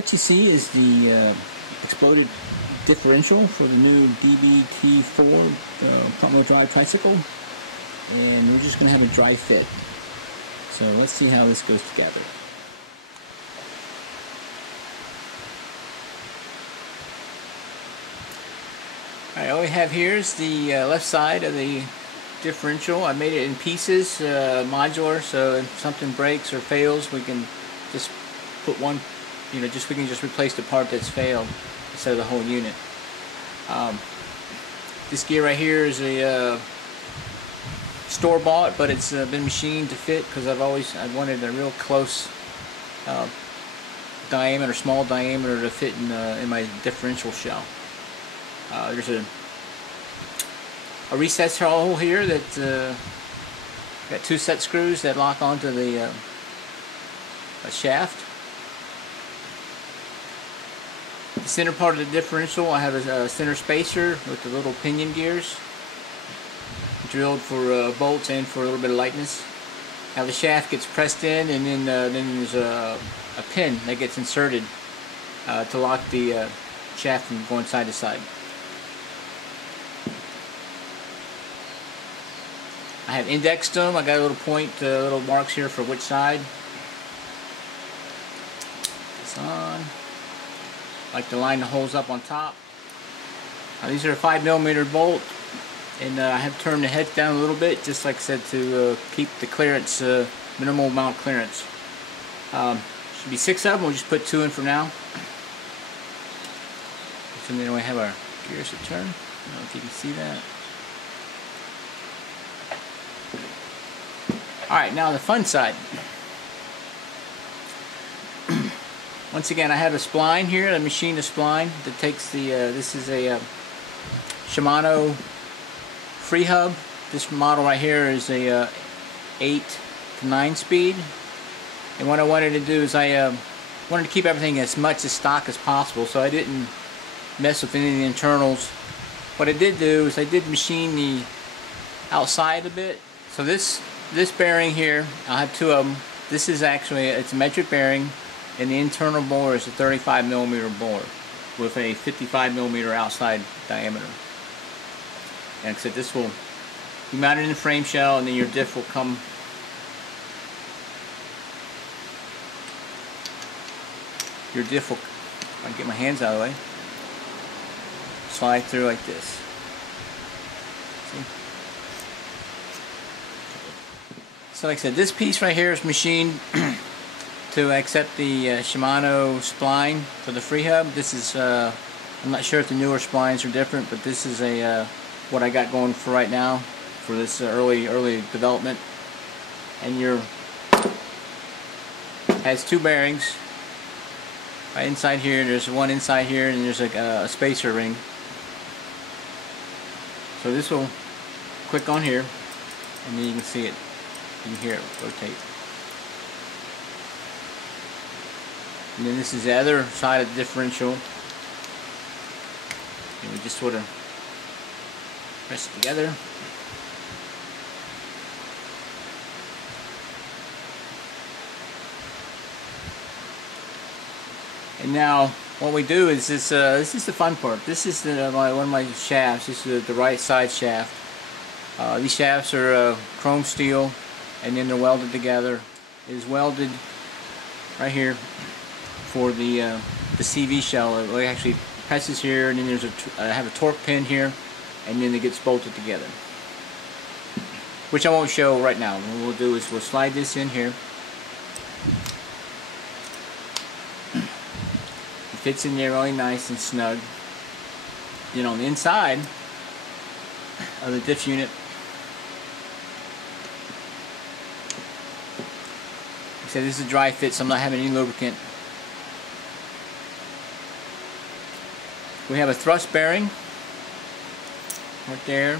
What you see is the exploded differential for the new DBT4 front-wheel drive tricycle, and we're just going to have a dry fit. So let's see how this goes together. Alright, all we have here is the left side of the differential. I made it in pieces, modular, so if something breaks or fails, we can just put one, we can just replace the part that's failed instead of the whole unit. This gear right here is a store-bought, but it's been machined to fit because I wanted a real close diameter, small diameter to fit in my differential shell. There's a recess hole here that got two set screws that lock onto the shaft. The center part of the differential, I have a center spacer with the little pinion gears drilled for bolts and for a little bit of lightness. Now the shaft gets pressed in, and then there's a pin that gets inserted to lock the shaft from going side to side. I have indexed them. I got a little little marks here for which side. This on. I like to line the holes up on top. These are a 5mm bolt, and I have turned the head down a little bit, just like I said, to keep the clearance, minimal amount of clearance. Should be 6 of them. We'll just put 2 in for now. So then we have our gears to turn. I don't know if you can see that. Alright, now the fun side. Once again, I have a spline here, a machined spline that takes the, this is a Shimano free hub. This model right here is a 8 to 9 speed. And what I wanted to do is I wanted to keep everything as much as stock as possible, so I didn't mess with any of the internals. What I did do is I did machine the outside a bit. So this bearing here, I'll have 2 of them. This is actually, it's a metric bearing, and the internal bore is a 35mm bore with a 55mm outside diameter. And like I said, this will be mounted in the frame shell, and then your diff will come if I can get my hands out of the way, slide through like this. See? So like I said, this piece right here is machined to accept the Shimano spline for the free hub. This is, I'm not sure if the newer splines are different, but this is what I got going for right now for this early development. And has 2 bearings right inside here. There's one inside here, and there's a spacer ring. So this will click on here, and then you can see it. You can hear it rotate. And then this is the other side of the differential. And we just sort of press it together. And now what we do is this is the fun part. This is one of my shafts. This is the right side shaft. These shafts are chrome steel, and then they're welded together. It is welded right here for the CV shell. It actually presses here, and then there's I have a torque pin here, and then it gets bolted together, which I won't show right now. What we'll do is we'll slide this in here. It fits in there really nice and snug. Then on the inside of the diff unit, so this is a dry fit, so I'm not having any lubricant. We have a thrust bearing right there,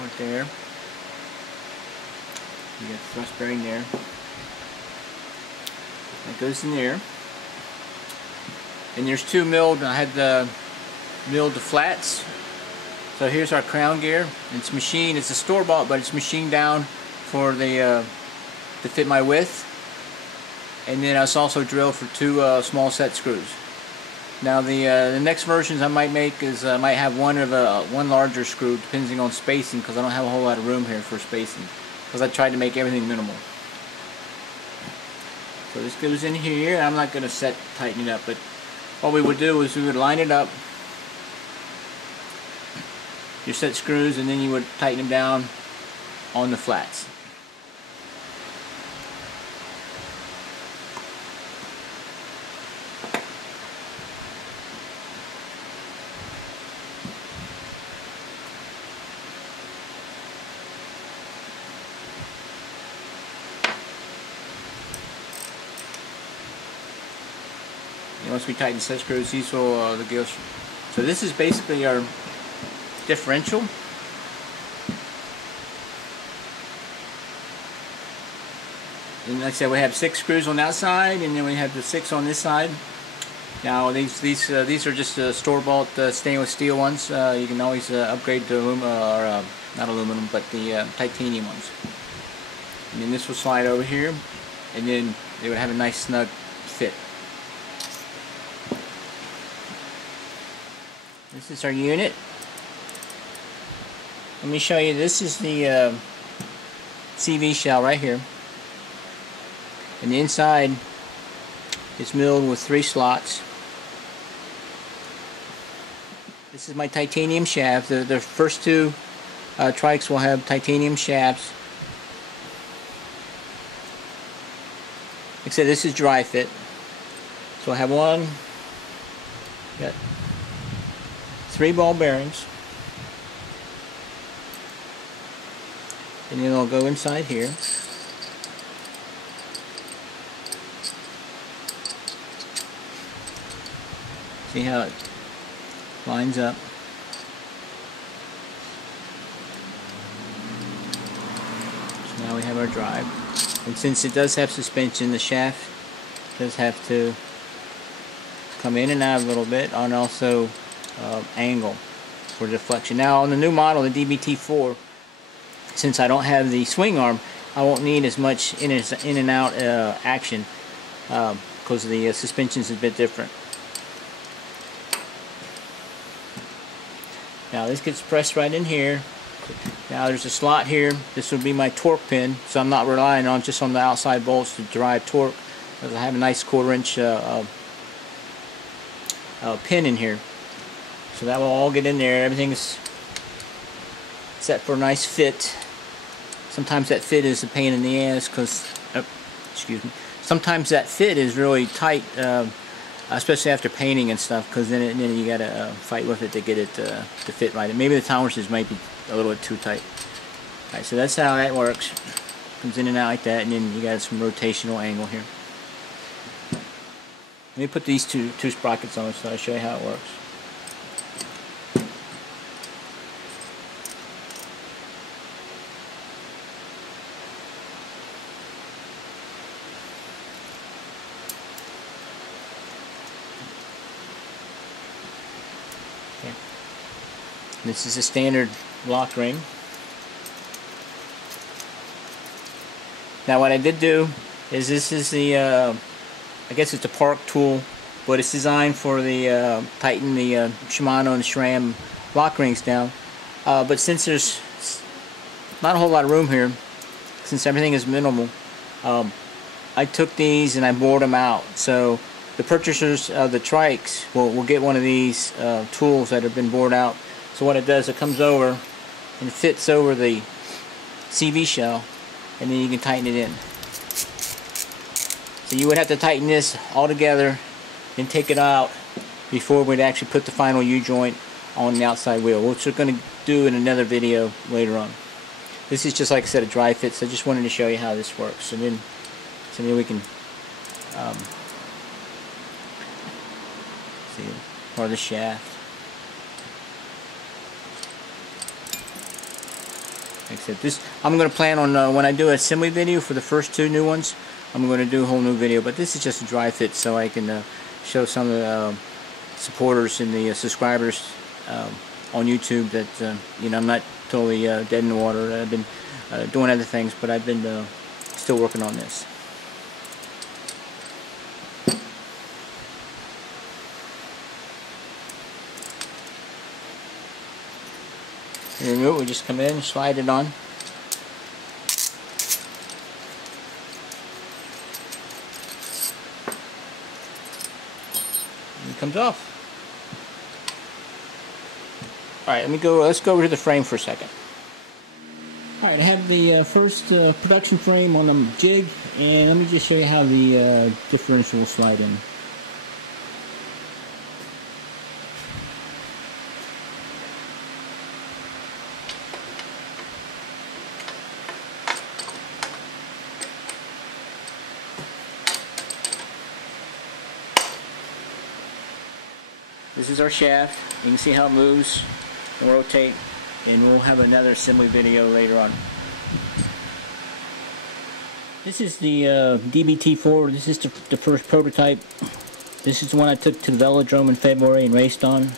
right there. You got the thrust bearing there. That goes in there. And there's 2 milled. I had milled the flats. So here's our crown gear. It's machined. It's a store-bought, but it's machined down for the to fit my width. and then it's also drilled for 2 small set screws. Now the next versions I might make is I might have one larger screw, depending on spacing, because I don't have a whole lot of room here for spacing, because I tried to make everything minimal. So this goes in here. I'm not going to tighten it up, but what we would do is we would line it up, your set screws, and then you would tighten them down on the flats. Once we tighten the set screws, these will go. So this is basically our differential. And like I said, we have 6 screws on that side, and then we have the 6 on this side. Now these are just store-bought stainless steel ones. You can always upgrade to not aluminum, but the titanium ones. And then this will slide over here, and then they would have a nice snug fit. This is our unit. Let me show you. This is the CV shell right here. And the inside is milled with 3 slots. This is my titanium shaft. The first 2 trikes will have titanium shafts. Like I said, this is dry fit. So I have got 3 ball bearings, and then I'll go inside here. See how it lines up. So now we have our drive, and since it does have suspension, the shaft does have to come in and out a little bit, and also angle for deflection. Now on the new model, the DBT4, since I don't have the swing arm, I won't need as much in and out action because the suspension is a bit different. Now this gets pressed right in here. Now there's a slot here. This would be my torque pin, so I'm not relying on just on the outside bolts to drive torque, because I have a nice 1/4 inch pin in here. So that will all get in there. Everything is set for a nice fit. Sometimes that fit is a pain in the ass because, excuse me. Sometimes that fit is really tight, especially after painting and stuff, because then you gotta fight with it to get it to fit right. And maybe the tolerances might be a little bit too tight. Alright, so that's how that works. Comes in and out like that, and then you got some rotational angle here. Let me put these two sprockets on so I'll show you how it works. This is a standard lock ring. Now what I did do is, this is the I guess it's a Park tool, but it's designed for the tighten the Shimano and SRAM lock rings down. But since there's not a whole lot of room here, since everything is minimal, I took these and I bored them out. So the purchasers of the trikes will get one of these tools that have been bored out. So what it does, it comes over and fits over the CV shell, and then you can tighten it in. So you would have to tighten this all together and take it out before we'd actually put the final U-joint on the outside wheel, which we're going to do in another video later on. This is just, like I said, a dry fit, so I just wanted to show you how this works. And then we can see part of the shaft. Like I said, this I'm going to plan on when I do an assembly video for the first 2 new ones. I'm going to do a whole new video, but this is just a dry fit, so I can show some of the supporters and the subscribers on YouTube that you know, I'm not totally dead in the water. I've been doing other things, but I've been still working on this. remove it, we just come in, slide it on. And it comes off. Alright, let's go over to the frame for a second. Alright, I have the first production frame on the jig, and let me just show you how the differential will slide in. This is our shaft. You can see how it moves and rotate, and we'll have another assembly video later on. This is the DBT4. This is the first prototype. This is the one I took to the velodrome in February and raced on. And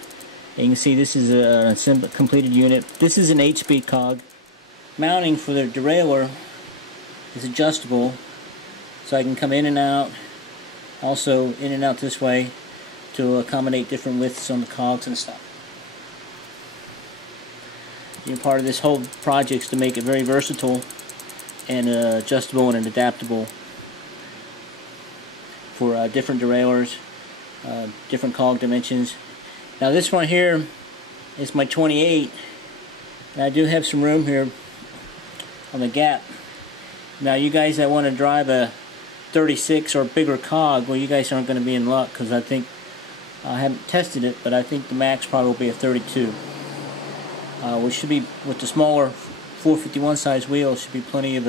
you can see this is a completed unit. This is an 8-speed cog. Mounting for the derailleur is adjustable, so I can come in and out, also in and out this way, to accommodate different widths on the cogs and stuff. Part of this whole project is to make it very versatile and adjustable and adaptable for different derailleurs, different cog dimensions. Now this one here is my 28, and I do have some room here on the gap. Now you guys that want to drive a 36 or bigger cog, well, you guys aren't going to be in luck, because I think I haven't tested it, but I think the max probably will be a 32. Which should be, with the smaller 451 size wheels, should be plenty of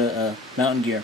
mountain gear.